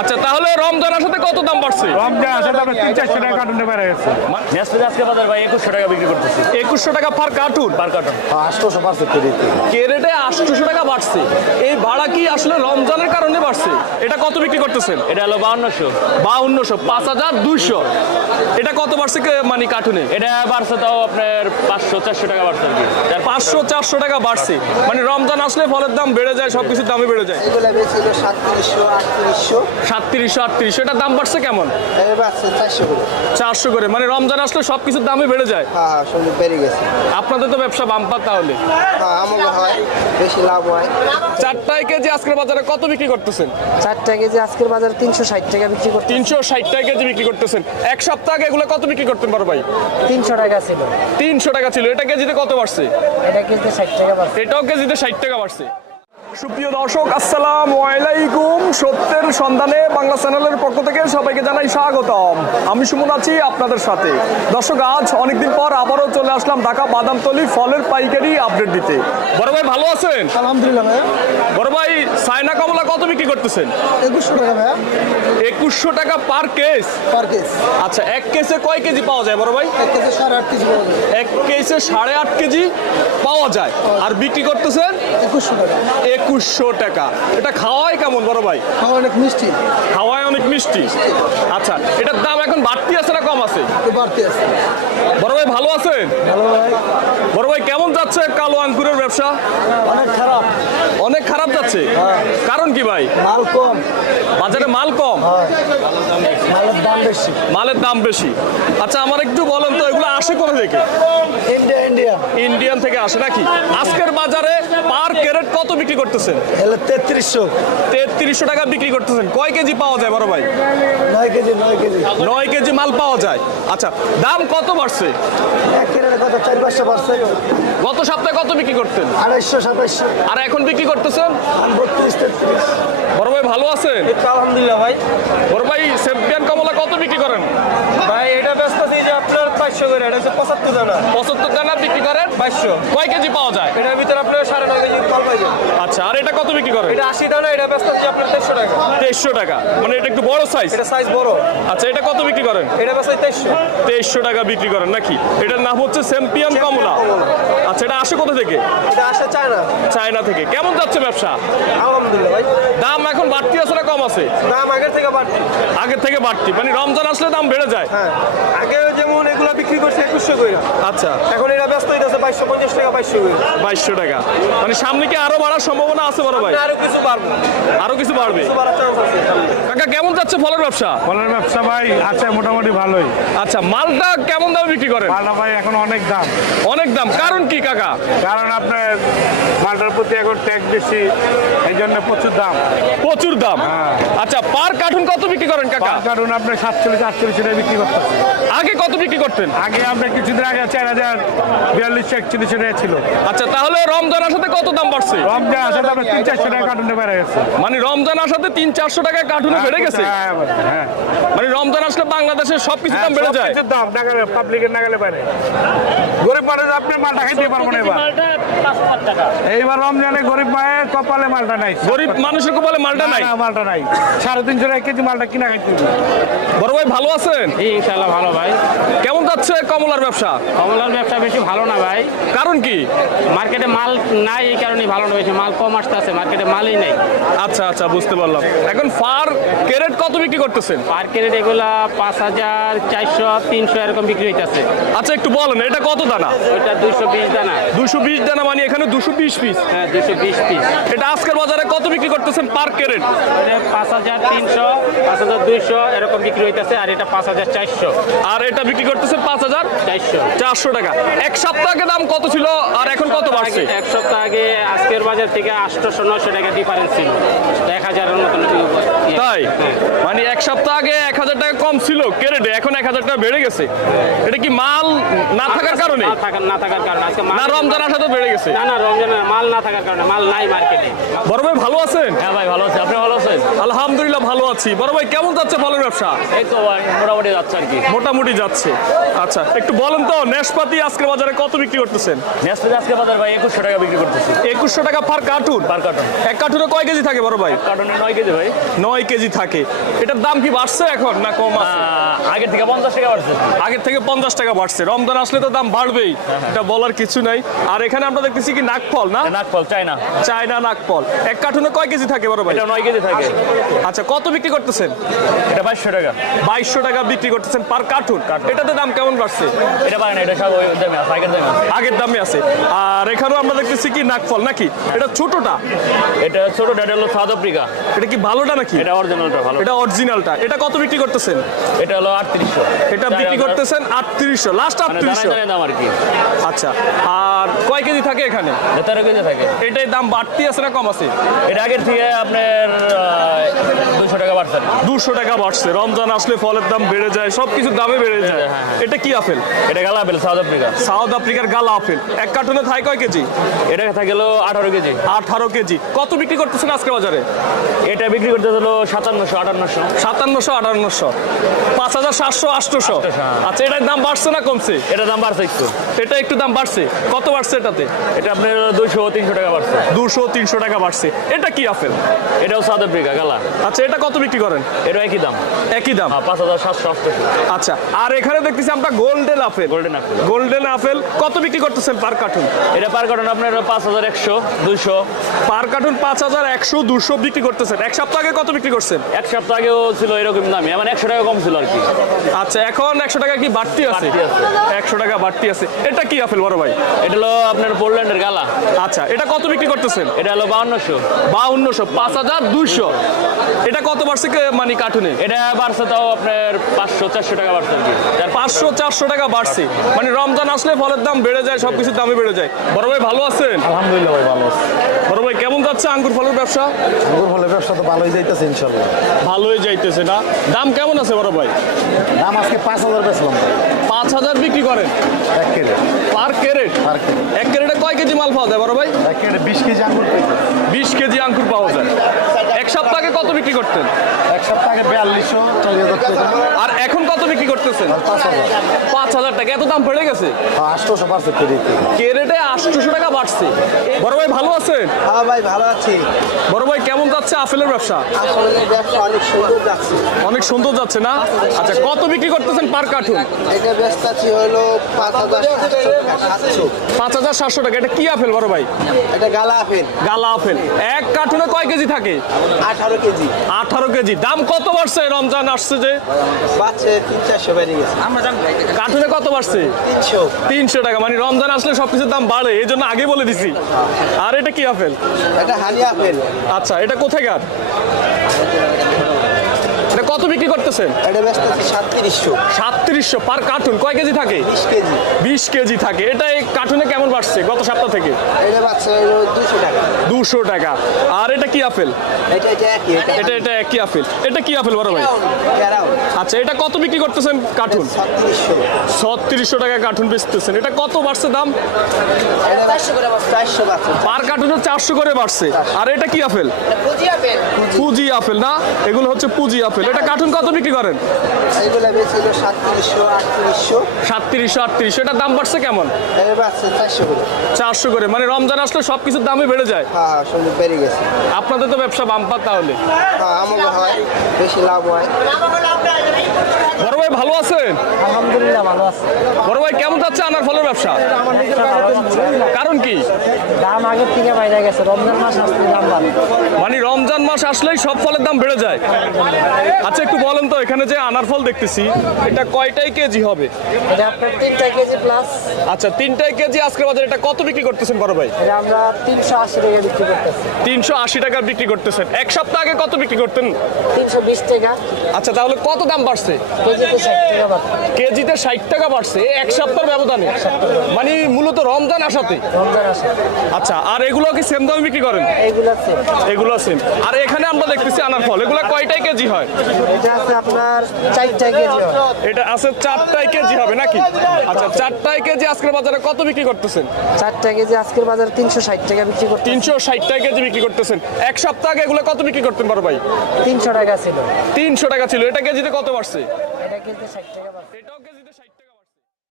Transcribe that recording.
আচ্ছা তাহলে রমজানের সাথে কত দাম বাড়ছে? রমজান আসে তবে তিন চারশো টাকা কার্টুনে বেড়ে গেছে। নেসপেস আজকে বাজার ভাই একুশশো টাকা বিক্রি করতেছি। একুশশো টাকা পার কার্টুন পার কার্টুন আটশোশো পার্সেন্ট দিতে কেরেটে আটশোশো টাকা বাড়ছে। এই ভাড়া কি আসলে রমজানের কারণে বাড়ছে? এটা কত বিক্রি করতেছেন? এটা হলো বাউন্নশো। বাউন্নশো পাঁচ হাজার দুইশো। এটা কত বাড়ছে মানে কার্টুনে? এটা বাড়ছে তাও আপনার পাঁচশো চারশো টাকা বাড়ছে আর কি। পাঁচশো চারশো টাকা বাড়ছে। মানে রমজান আসলে ফলের দাম বেড়ে যায় সবকিছুর দামই বেড়ে যায়। সাতত্রিশশো আটত্রিশশো। এটার দাম বাড়ছে কেমন? চারশো করে। মানে রমজান আসলে সবকিছুর দামই বেড়ে যায়। হ্যাঁ হ্যাঁ সবজি বেড়ে গেছে। আপনাদের তো ব্যবসা বাম্পার তাহলে? হ্যাঁ আমাকে বেশি লাভ চারটায় কেজি আজকের বাজারে কত বিক্রি করতেছেন? চারটা কেজি আজকের বাজারে তিনশো ষাট টাকা বিক্রি করতে তিনশো ষাট টাকা কেজি বিক্রি করতেছেন। এক সপ্তাহ আগে এগুলো কত বিক্রি করতেন পারো ভাই? তিনশো টাকা ছিল। তিনশো টাকা ছিল। এটা কেজিতে কত বাড়ছে? এটা কেজিতে ষাট টাকা বাড়ছে। এটাও কেজিতে ষাট টাকা বাড়ছে। সুপ্রিয় দর্শক আসসালাম আলাইকুম। সত্যের সন্ধানে বাংলা চ্যানেলের পক্ষ থেকে সবাইকে জানাই স্বাগতম। আমি সুমন আছি আপনাদের সাথে। দর্শক আজ অনেকদিন পর আবারও চলে আসলাম ঢাকা বাদামতলি ফলের পাইকারি আপডেট দিতে। বড় ভাই ভালো আছেন? আলহামদুলিল্লাহ বড় ভাই সাইনা কমলা কত বিক্রি করতেছেন? একুশশো টাকা ভাইয়া। একুশশো টাকা পার কেস? পার কেস। আচ্ছা এক কেসে কয় কেজি পাওয়া যায় বড় ভাই? এক কেজি সাড়ে আট কেজি পাওয়া যায়। এক কেসে সাড়ে আট কেজি পাওয়া যায়। আর বিক্রি করতেছেন? একুশশো টাকা। একুশশো টাকা। এটা খাওয়াই কেমন বড় ভাই? খাওয়া অনেক মিষ্টি। খাওয়ায় অনেক মিষ্টি। আচ্ছা বাড়তি আছে? বাড়তি বড় ভাই ভালো আছেন ভালো ভাই। বড় ভাই কেমন যাচ্ছে কালো আঙ্কুরের ব্যবসা? অনেক খারাপ। অনেক খারাপ যাচ্ছে? কারণ কি ভাই? মাল কম। বাজারে মাল কম? মালের দাম বেশি। মালের দাম বেশি। আচ্ছা আমার একটু বলেন তো এগুলো আসে কোথা থেকে? India India. ইন্ডিয়ান থেকে আসে নাকি? আজকের বাজারে পার ক্যারেট কত বিক্রি করতেছেন? তেত্রিশশো। তেত্রিশশো টাকা বিক্রি করতেছেন। কয় কেজি পাওয়া যায় বড় ভাই? নয় কেজি নয় কেজি। নয় কেজি মাল পাওয়া যায়। আচ্ছা দাম কত বাড়ছে? গত সপ্তাহে কত বিক্রি করতেন? আড়াইশো সাতাইশো আর এখন বিক্রি করতেছেন? বড় ভাই ভালো আছেন? আলহামদুলিল্লাহ ভাই। বড় ভাই চ্যাম্পিয়ন কমলা কত বিক্রি করেন? ভাই এটা ব্যস্ত দিয়ে যে আপনার পাঁচশো করে এটা হচ্ছে পঁচাত্তর দানা। পঁচাত্তর টাকা বিক্রি করেন? বাইশশো। কয় কেজি পাওয়া যায়? এটার ভিতরে আপনার সাড়ে নয় কেজি ফল পাইবেন আচ্ছা আর এটা কত বিক্রি করেন? এটা আশি দানা এটা ব্যস্ত দিই আপনার তেইশশো টাকা। তেইশশো টাকা। মানে এটা একটু বড় সাইজ এটা সাইজ বড়। আচ্ছা এটা কত বিক্রি করেন? এটা ব্যস্ত তেইশশো তেইশশো টাকা বিক্রি করেন নাকি? এটার নাম হচ্ছে কমলা। আচ্ছা এটা আসে কোথা থেকে? এটা আসে চায় না চায়না থেকে। কেমন যাচ্ছে ব্যবসা? আলহামদুলিল্লাহ ভাই। দাম এখন বাড়তি আছে না কম আছে? দাম আগের থেকে বাড়তি। আগের থেকে বাড়তি। মানে রমজান আসলে দাম বেড়ে যায়। হ্যাঁ। আগে যেমন এগুলো বিক্রি করছে একুশশো করে আচ্ছা। এখন এটা ব্যস্ত হইতেছে বাইশশো পঞ্চাশ টাকা বাইশশো করে বাইশশো টাকা। মানে সামনে কি আরও বাড়ার সম্ভাবনা আছে বড় ভাই? আরও কিছু পারব আরও কিছু বাড়বে? কিছু বাড়ার চান্স আছে কাকা কেমন যাচ্ছে ফলের ব্যবসা? ফলের ব্যবসা ভাই আছে মোটামুটি ভালোই। আচ্ছা মালটা কেমন দামে বিক্রি করেন? মালটা ভাই এখন অনেক দাম। অনেক দাম। কারণ কি কাকা? কারণ আপনার মালটার প্রতি এখন ট্যাক্স বেশি এই জন্য প্রচুর দাম। প্রচুর দাম। হ্যাঁ। আচ্ছা পার কার্টুন কত বিক্রি করেন কাকা? কারণ আপনার সাতচল্লিশ আটচল্লিশ টাকা বিক্রি করতে আগে কত বিক্রি করতেন? আগে আপনার কিছুদিন আগে চার হাজার বিয়াল্লিশশো একচল্লিশ টাকা ছিল। আচ্ছা তাহলে রমজান আসাতে কত দাম বাড়ছে? রমজান আসে তবে তিন চারশো টাকা কার্টুনে বেড়ে গেছে। মানে রমজান আসাতে তিন চারশো টাকায় কার্টুনে বেড়ে গেছে? হ্যাঁ হ্যাঁ মানে রমজান আসলে বাংলাদেশের সবকিছু দাম বেড়ে যায়। দাম নাগালে পাবলিকের নাগালে বাইরে গরিব মানুষ আপনি মালটা খাইতে পারব না এবার। এইবার রমজানে গরিব মায়ের কপালে মালটা নাই। গরিব মানুষের কপালে মালটা নাই? মালটা নাই। সাড়ে তিনশো টাকা কেজি মালটা কিনা খাইতে বড় ভাই ভালো আছেন? ইনশাল্লাহ ভালো ভাই। কেমন যাচ্ছে কমলার ব্যবসা? কমলার ব্যবসা বেশি ভালো না ভাই। কারণ কি? মার্কেটে মাল নাই এই কারণে ভালো না বেশি মাল কম আসতে আছে মার্কেটে মালই নেই। আচ্ছা আচ্ছা বুঝতে পারলাম। এখন ফার ক্যারেট কত বিক্রি করতেছেন? মার্কেটে এগুলা পাঁচ হাজার চারশো তিনশো এরকম বিক্রি হইতেছে। আচ্ছা একটু বলেন এটা কত দানা? ওইটা দুইশো বিশ দানা। দুশো বিশ দানা মানে এখানে দুশো বিশ পিস হ্যাঁ দুশো বিশ পিস এটা আজকের বাজারে কত বিক্রি করতেছেন পার ক্যারেট? পাঁচ হাজার তিনশো পাঁচ হাজার দুইশো এরকম বিক্রি হইতেছে আর এটা পাঁচ হাজার চারশো। আর এটা বিক্রি করতেছেন পাঁচ হাজার? চারশো। চারশো টাকা। এক সপ্তাহ আগে দাম কত ছিল আর এখন কত বাড়ছে? এক সপ্তাহ আগে আজকের বাজার থেকে আটশোশো নশো টাকা ডিফারেন্স ছিল। এক হাজারের মতন। তাই? মানে এক সপ্তাহ আগে এক হাজার টাকা কম ছিল কেরেটে এখন এক হাজার টাকা বেড়ে গেছে। এটা কি মাল না থাকার কারণে? না থাকার কারণে আজকে না রমজান আসাতে বেড়ে গেছে? না না রমজানের মাল না থাকার কারণে মাল নাই মার্কেটে। বড় ভাই ভালো আছেন? হ্যাঁ ভাই ভালো আছি। আপনি ভালো আছেন? আলহামদুলিল্লাহ ভালো আছি। বড় ভাই কেমন যাচ্ছে ফলের ব্যবসা? এই তো ভাই মোটামুটি যাচ্ছে আর কি। মোটামুটি যাচ্ছে। আচ্ছা একটু বলেন তো নেশপাতি আজকে বাজারে কত বিক্রি করতেছেন? নেসপতি আজকে বাজার ভাই একুশশো টাকা বিক্রি করতেছি। একুশশো টাকা পার কার্টুন? পার কার্টন। এক কার্টুনে কয় কেজি থাকে বড় ভাই? কার্টনে নয় কেজি ভাই। নয় কেজি থাকে। এটার দাম কি বাড়ছে এখন না কম আছে? আগের থেকে পঞ্চাশ টাকা বাড়ছে। আগের থেকে পঞ্চাশ টাকা বাড়ছে। রমজান আসলে তো দাম বাড়বেই এটা বলার কিছু নাই। আর এখানে আমরা দেখতেছি কি নাকফল না? নাকফল চাই না চায়না নাকফল এক কার্টুনে কয় কেজি থাকে বড় ভাই? এটা নয় কেজি থাকে। আচ্ছা কত বিক্রি করতেছেন? এটা বাইশশো টাকা। বাইশশো টাকা বিক্রি করতেছেন পার কার্টুন? এটাতে দাম কেমন বাড়ছে? এটা পারে না এটা সব দামে আছে আগের দামে আছে। আগের দামে আছে। আর এখানেও আমরা দেখতেছি কি নাকফল নাকি? এটা ছোটটা? এটা ছোট এটা হলো সাউথ আফ্রিকা। এটা কি ভালোটা নাকি? এটা অরিজিনালটা এটা অরিজিনালটা এটা কত বিক্রি করতেছেন? এটা হলো 3800 এটা বিক্রি করতেছেন 3800 লাস্ট মানে আর কি। আচ্ছা আর কয় কেজি থাকে এখানে? 13 কেজি থাকে। এটাই দাম বাড়তি আছে না কম আছে? এটা আগের থেকে আপনার টাকা বাড়ছে। টাকা বাড়ছে। রমজান আসলে ফলের দাম বেড়ে যায় সবকিছুর দামে বেড়ে যায়। হ্যাঁ। এটা কি আপেল? এটা গালা আপেল সাউথ আফ্রিকা। সাউথ আফ্রিকার গালা আপেল। এক কার্টুনে থাকে কয় কেজি? এটা থাকে হলো আঠারো কেজি। 18 কেজি। কত বিক্রি করতেছেন আজকে বাজারে? এটা বিক্রি করতেছিল সাতান্ন আটান্নশো। সাতান্নশো আটান্নশো। পাঁচ হাজার সাতশো আটশোশো। আচ্ছা এটার দাম বাড়ছে না কমছে? এটা দাম বাড়ছে একটু। এটা একটু দাম বাড়ছে? কত বাড়ছে এটাতে? এটা আপনার দুইশো তিনশো টাকা বাড়ছে। দুশো তিনশো টাকা বাড়ছে। এটা কি আপেল? এটাও সাদা আফ্রিকা গালা। আচ্ছা এটা কত বিক্রি করেন? এটা একই দাম। একই দাম? হ্যাঁ, পাঁচ হাজার সাতশো আটশোশো। আচ্ছা আর এখানে দেখতেছি আমরা golden apple. Golden apple. Golden apple কত বিক্রি করতেছেন পার কার্টুন? এটা পার কার্টুন আপনার পাঁচ হাজার একশো দুশো পার কার্টুন পাঁচ হাজার একশো দুশো বিক্রি করতেছেন। এক সপ্তাহ আগে কত বিক্রি করছেন? এক সপ্তাহ আগেও ছিল এরকম দামে মানে একশো টাকা কম ছিল আর কি। আচ্ছা এখন একশো টাকা কি বাড়তি আছে? একশো টাকা বাড়তি আছে। এটা কি আপেল বড় ভাই? এটা হলো আপনার পোল্যান্ডের গালা। আচ্ছা এটা কত বিক্রি করতেছেন? এটা হলো বাউন্নশো। বাউন্নশো পাঁচ হাজার দুইশো। এটা কত বাড়ছে কে- মানে কার্টুনে? এটা বাড়ছে তাও আপনার পাঁচশো চারশো টাকা বাড়ছে আর কি। পাঁচশো চারশো টাকা বাড়ছে। মানে রমজান আসলে ফলের দাম বেড়ে যায় সব কিছুর দামে বেড়ে যায়। বড় ভাই ভালো আছেন? আলহামদুলিল্লাহ ভাই ভালো আছে। বড় ভাই কেমন যাচ্ছে আঙ্গুর ফলের ব্যবসা? আঙ্গুর ফলের ব্যবসা তো ভালোই যাইতেছে ইনশাল্লাহ। ভালোই যাইতেছে না। দাম কেমন আছে বড় ভাই? দাম আজকে পাঁচ হাজার বেচলাম। পাঁচ হাজার বিক্রি করেন। এক KG per crate? Per KG এক ক্যারেটে কয় কেজি মাল পাওয়া যায় বড় ভাই? এক কেজি বিশ কেজি আঙ্গুর বিশ কেজি আঙ্কুর পাওয়া যায়। এক সপ্তাহ আগে কত বিক্রি করতেন? এক সপ্তাহ আগে বিয়াল্লিশশো আর এখন কত বিক্রি করতেছেন? পাঁচ হাজার। টাকা। এত দাম বেড়ে গেছে? আটশোশো পার্সেন্ট কেজি। কেরেটে আটশোশো টাকা বাড়ছে। বড় ভাই ভালো আছেন? হ্যাঁ ভাই ভালো আছি। বড় ভাই কেমন যাচ্ছে আপেলের ব্যবসা? আসলে ব্যবসা অনেক সুন্দর যাচ্ছে। অনেক সুন্দর যাচ্ছে না? আচ্ছা কত বিক্রি করতেছেন পার কার্টুন? এটা হলো পাঁচ হাজার সাতশো টাকা, পাঁচ হাজার সাতশো টাকা। এটা কি আপেল বড় ভাই? এটা গালা আপেল। গালা আপেল। এক কার্টুনে কয় কেজি থাকে? আঠারো কেজি। আঠারো কেজি। দাম কত বাড়ছে? রমজান আসছে যে। বাচ্চা তিন চারশো বেড়ে গেছে। কার্টুনে কত বাড়ছে? তিনশো। তিনশো টাকা। মানে রমজান আসলে সবকিছুর দাম বাড়ে। এই জন্য আগে বলে দিছি। আর এটা কি আপেল? এটা হানি আপেল। আচ্ছা এটা কোথায় এটা কত বিক্রি করতেছেন এটা সাতত্রিশশো। পার কার্টুন কয় কেজি থাকে? বিশ কেজি। বিশ কেজি থাকে। এটা এই কার্টুনে কেমন বাড়ছে গত সপ্তাহ থেকে? এটা দুশো টাকা। দুশো টাকা। আর এটা কি আপেল? এটা এটা একই আপেল। এটা কি আপেল বড় ভাই? আচ্ছা এটা কত বিক্রি করতেছেন কার্টুন? ছত্রিশশো। টাকা কার্টুন বেচতেছেন। এটা কত বাড়ছে দাম? পার কার্টুনে চারশো করে বাড়ছে। আর এটা কি আপেল? পুঁজি আপেল। না? এগুলো হচ্ছে পুঁজি আপেল। এটা কার্টুন কত বিক্রি করেন? সাতত্রিশশো আটত্রিশশো। এটার দাম বাড়ছে কেমন? চারশো করে। মানে রমজান আসলে সব কিছুর দামই বেড়ে যায়। হ্যাঁ হ্যাঁ বেড়ে গেছে। আপনাদের তো ব্যবসা বাম্পার তাহলে? হ্যাঁ হয় বেশি লাভ হয়। বড় ভাই ভালো আছেন? আলহামদুলিল্লাহ ভালো আছে। বড় ভাই কেমন যাচ্ছে আনার ফলের ব্যবসা? কারণ কি? দাম আগের থেকে বাইরে গেছে রমজান মাস আসলে দাম বাড়ে। মানে রমজান মাস আসলেই সব ফলের দাম বেড়ে যায়। আচ্ছা একটু বলেন তো এখানে যে আনার ফল দেখতেছি এটা কয়টাই কেজি হবে? এটা আপনার তিনটা কেজি প্লাস আচ্ছা তিনটাই কেজি আজকের বাজারে এটা কত বিক্রি করতেছেন বড় ভাই? এটা আমরা তিনশো আশি টাকা বিক্রি করতেছি। তিনশো আশি টাকা টাকা বিক্রি করতেছেন। এক সপ্তাহ আগে কত বিক্রি করতেন? তিনশো বিশ টাকা। আচ্ছা তাহলে কত দাম বাড়ছে? কেজিতে ষাট টাকা বাড়ছে। এক সপ্তাহের ব্যবধানে? মানে মূলত রমজান আসাতে? আচ্ছা আর এগুলো কি সেম দামে বিক্রি করেন? এগুলো সেম আর এখানে আমরা দেখতেছি আনার ফল। এগুলো কয়টাই কেজি হয়? এটা আছে আপনার চারটা কেজি। এটা আছে চারটায় কেজি হবে নাকি? আচ্ছা চারটায় কেজি আজকের বাজারে কত বিক্রি করতেছেন? চারটা কেজি আজকের বাজারে তিনশো ষাট টাকা বিক্রি করতে তিনশো ষাট টাকা কেজি বিক্রি করতেছেন। এক সপ্তাহ আগে এগুলো কত বিক্রি করতেন বড় ভাই? তিনশো টাকা ছিল। তিনশো টাকা ছিল। এটা কেজিতে কত বাড়ছে? এটা কেজিতে ষাট টাকা বাড়ছে।